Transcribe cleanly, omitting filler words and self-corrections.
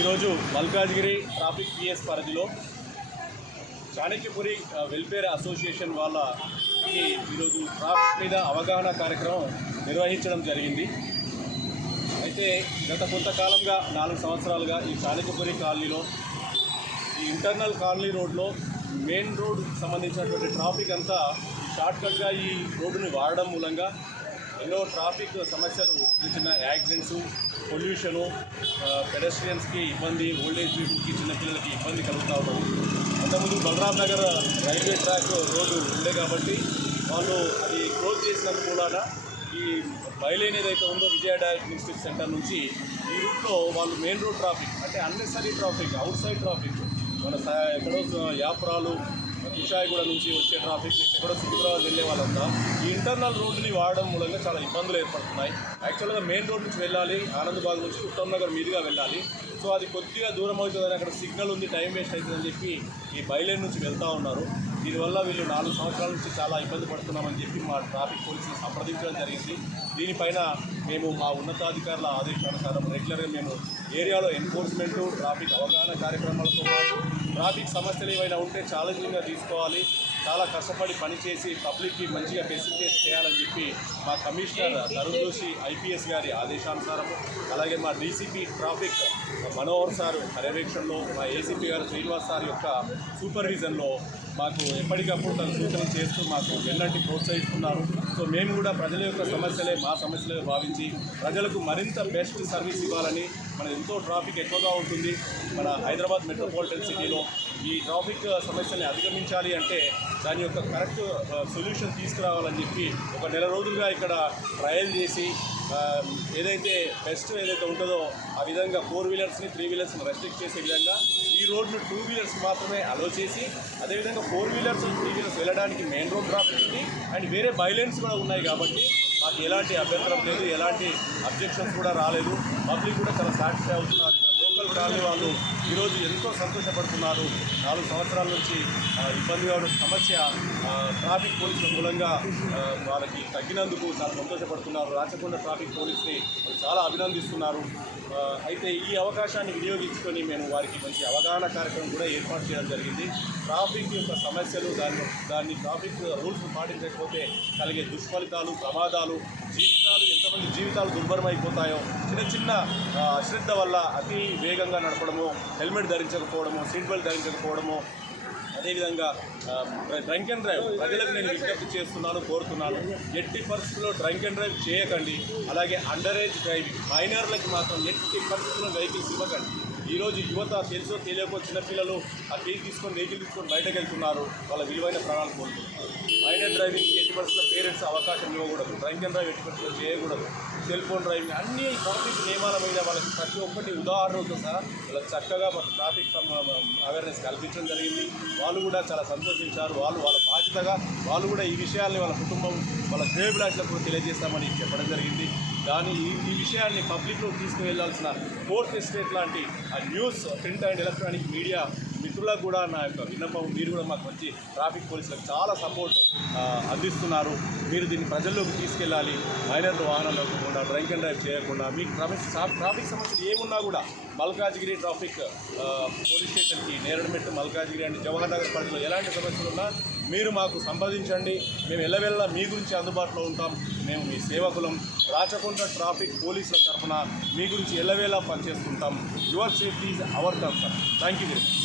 ఈరోజు Malkajgiri traffic PS పరిధిలో Chanakyapuri welfare association వాళ్ళకి ఈరోజు ట్రాఫిక్ మీద అవగాహన కార్యక్రమం నిర్వహించడం జరిగింది. అయితే గత కొంతకాలంగా 4 సంవత్సరాలుగా ఈ చాణక్యపురి కాలనీలో ఈ ఇంటర్నల్ కాలనీ రోడ్లో మెయిన్ రోడ్ సంబంధించినటువంటి ట్రాఫిక్ అంతా షార్ట్కట్గా ఈ రోడ్డుని వాడడం మూలంగా ఎన్నో ట్రాఫిక్ సమస్యలు, చిన్న యాక్సిడెంట్స్, పొల్యూషను, పెడెస్ట్రియన్స్కి ఇబ్బంది, ఓల్డేజ్ పీపుల్కి, చిన్నపిల్లలకి ఇబ్బంది కలుగుతూ ఉంటుంది. అంతకుముందు Balaram Nagar railway track road ఉండే కాబట్టి వాళ్ళు అది క్లోజ్ చేసినందుకు కూడా ఈ బయలైన్ ఏదైతే ఉందో విజయ డయాగ్నోస్టిక్ సెంటర్ నుంచి ఈ రూట్లో వాళ్ళు మెయిన్ రోడ్ ట్రాఫిక్ అంటే unnecessary traffic, out side traffic, మన ఎక్కడో యాప్రాలు, కుషాయిగూడ నుంచి వచ్చే ట్రాఫిక్, ఎక్కడో సికింద్రాబాద్ వెళ్ళే వాళ్ళంతా ఈ ఇంటర్నల్ రోడ్డుని వాడడం మూలంగా చాలా ఇబ్బందులు ఏర్పడుతున్నాయి. యాక్చువల్గా మెయిన్ రోడ్ నుంచి వెళ్ళాలి, ఆనందబాగ్ నుంచి ఉత్తమ్ నగర్ మీదుగా వెళ్ళాలి. సో అది కొద్దిగా దూరం అవుతుందని, అక్కడ సిగ్నల్ ఉంది, టైం వేస్ట్ అవుతుందని చెప్పి ఈ బయలైన్ నుంచి వెళ్తూ ఉన్నారు. దీనివల్ల వీళ్ళు 4 సంవత్సరాల నుంచి చాలా ఇబ్బంది పడుతున్నామని చెప్పి మా ట్రాఫిక్ పోలీసులు సంప్రదించడం జరిగింది. దీనిపైన మేము మా ఉన్నతాధికారుల ఆదేశానుసారం రెగ్యులర్గా మేము ఏరియాలో ఎన్ఫోర్స్మెంటు, ట్రాఫిక్ అవగాహన కార్యక్రమాలతో పాటు ట్రాఫిక్ సమస్యలు ఏమైనా ఉంటే ఛాలెంజింగ్గా తీసుకోవాలి, చాలా కష్టపడి పనిచేసి పబ్లిక్కి మంచిగా ఫెసిలిటేట్ చేయాలని చెప్పి మా కమిషనర్ తరుణ్ జోషి ఐపీఎస్ గారి ఆదేశానుసారం, అలాగే మా డీసీపీ ట్రాఫిక్ మనోహర్ సార్ పర్యవేక్షణలో, మా ఏసీపీ గారు శ్రీనివాస్ సార్ యొక్క సూపర్విజన్లో మాకు ఎప్పటికప్పుడు తన సూచనలు చేస్తూ మాకు ఎలాంటి ప్రోత్సహిస్తున్నారు. సో మేము కూడా ప్రజల యొక్క సమస్యలే మా సమస్యలుగా భావించి ప్రజలకు మరింత బెస్ట్ సర్వీస్ ఇవ్వాలని, మన ఎంతో ట్రాఫిక్ ఎక్కువగా ఉంటుంది మన హైదరాబాద్ మెట్రోపాలిటన్ సిటీలో. ఈ ట్రాఫిక్ సమస్యల్ని అధిగమించాలి అంటే దాని యొక్క కరెక్ట్ సొల్యూషన్ తీసుకురావాలని చెప్పి ఒక నెల రోజులుగా ఇక్కడ ట్రయల్ చేసి ఏదైతే బెస్ట్ ఏదైతే ఉంటుందో ఆ విధంగా 4 వీలర్స్ని 3 వీలర్స్ని రెస్ట్రిక్ట్ చేసే విధంగా ఈ రోడ్ను 2 వీలర్స్ మాత్రమే అలో చేసి, అదేవిధంగా 4 వీలర్స్ 3 వీలర్స్ వెళ్ళడానికి మెయిన్ రోడ్ ట్రాఫిక్ ఉంది అండ్ వేరే బైలైన్స్ కూడా ఉన్నాయి కాబట్టి మాకు ఎలాంటి అభ్యంతరం లేదు, ఎలాంటి అబ్జెక్షన్స్ కూడా రాలేదు. పబ్లిక్ కూడా చాలా సాటిస్ఫై అవుతున్నారు. లోకల్ కాలనీ వాళ్ళు ఈరోజు ఎంతో సంతోషపడుతున్నారు. 4 సంవత్సరాల నుంచి ఇబ్బందిగా ఉన్న సమస్య ట్రాఫిక్ పోలీసుల మూలంగా వాళ్ళకి తగ్గినందుకు చాలా సంతోషపడుతున్నారు. రాచకొండ ట్రాఫిక్ పోలీస్ని చాలా అభినందిస్తున్నారు. అయితే ఈ అవకాశాన్ని వినియోగించుకొని మేము వారికి మంచి అవగాహన కార్యక్రమం కూడా ఏర్పాటు చేయడం జరిగింది. ట్రాఫిక్ యొక్క సమస్యలు, దాన్ని ట్రాఫిక్ రూల్స్ పాటించకపోతే కలిగే దుష్ఫలితాలు, ప్రమాదాలు, ఎంతమంది జీవితాలు దుర్భరమైపోతాయో, చిన్న అశ్రద్ధ వల్ల అతి వేగంగా నడపడము, హెల్మెట్ ధరించకపోవడము, సీట్ బెల్ట్ ధరించకపోవడము, అదేవిధంగా డ్రంక్ అండ్ డ్రైవ్ ప్రజలకు నేను విజ్ఞప్తి చేస్తున్నాను, కోరుతున్నాను. ఎట్టి పరిస్థితుల్లో డ్రంక్ అండ్ డ్రైవ్ చేయకండి. అలాగే అండర్ ఏజ్ డ్రైవింగ్, మైనర్లకి మాత్రం ఎట్టి పరిస్థితుల్లో వెహికల్స్ ఇవ్వకండి. ఈరోజు యువత తెలుసో తెలియకో చిన్నపిల్లలు ఆ వెహికల్ తీసుకొని బయటకు వెళ్తున్నారు, వాళ్ళ విలువైన ప్రాణాలు కోల్పోతున్నారు. మైనర్ డ్రైవింగ్కి ఎట్టి పరిస్థితుల్లో పేరెంట్స్ అవకాశం ఇవ్వకూడదు, డ్రంక్ అండ్ డ్రైవ్ ఎట్టి పరిస్థితుల్లో చేయకూడదు, సెల్ ఫోన్ డ్రైవింగ్, అన్ని ట్రాఫిక్ నియమాల మీద వాళ్ళకి ప్రతి ఒక్కటి ఉదాహరణతో సహా వాళ్ళకి చక్కగా ట్రాఫిక్ అవేర్నెస్ కల్పించడం జరిగింది. వాళ్ళు కూడా చాలా సంతోషించారు. వాళ్ళ బాధ్యతగా వాళ్ళు కూడా ఈ విషయాల్ని వాళ్ళ కుటుంబం, వాళ్ళ శ్రేయోభిలాషులకు కూడా తెలియజేస్తామని చెప్పడం జరిగింది. ఈ విషయాన్ని పబ్లిక్లో తీసుకువెళ్లాల్సిన 4th ఎస్టేట్ లాంటి ఆ news, print and electronic media మిత్రులకు కూడా నా యొక్క విన్నపం, మీరు కూడా మాకు మంచి ట్రాఫిక్ పోలీసులకు చాలా సపోర్ట్ అందిస్తున్నారు. మీరు దీన్ని ప్రజల్లోకి తీసుకెళ్ళాలి. మైనర్లు వాహనాలు నడపకుండా, డ్రంక్ అండ్ డ్రైవ్ చేయకుండా, మీకు ట్రాఫిక్ సమస్యలు ఏమున్నా కూడా మల్కాజ్గిరి ట్రాఫిక్ పోలీస్ స్టేషన్కి, నేరడమెట్టు, మల్కాజ్గిరి అండ్ జవహర్ నగర్ పరిధిలో ఎలాంటి సమస్యలు ఉన్నా మీరు మాకు సంప్రదించండి. మేము ఎల్లవెల్లా మీ గురించి అందుబాటులో ఉంటాం. మేము మీ సేవకులం. రాచకొండ ట్రాఫిక్ పోలీసుల తరఫున మీ గురించి ఎల్లవేళలా పనిచేస్తుంటాం. Your safety is our concern. Thank you very much.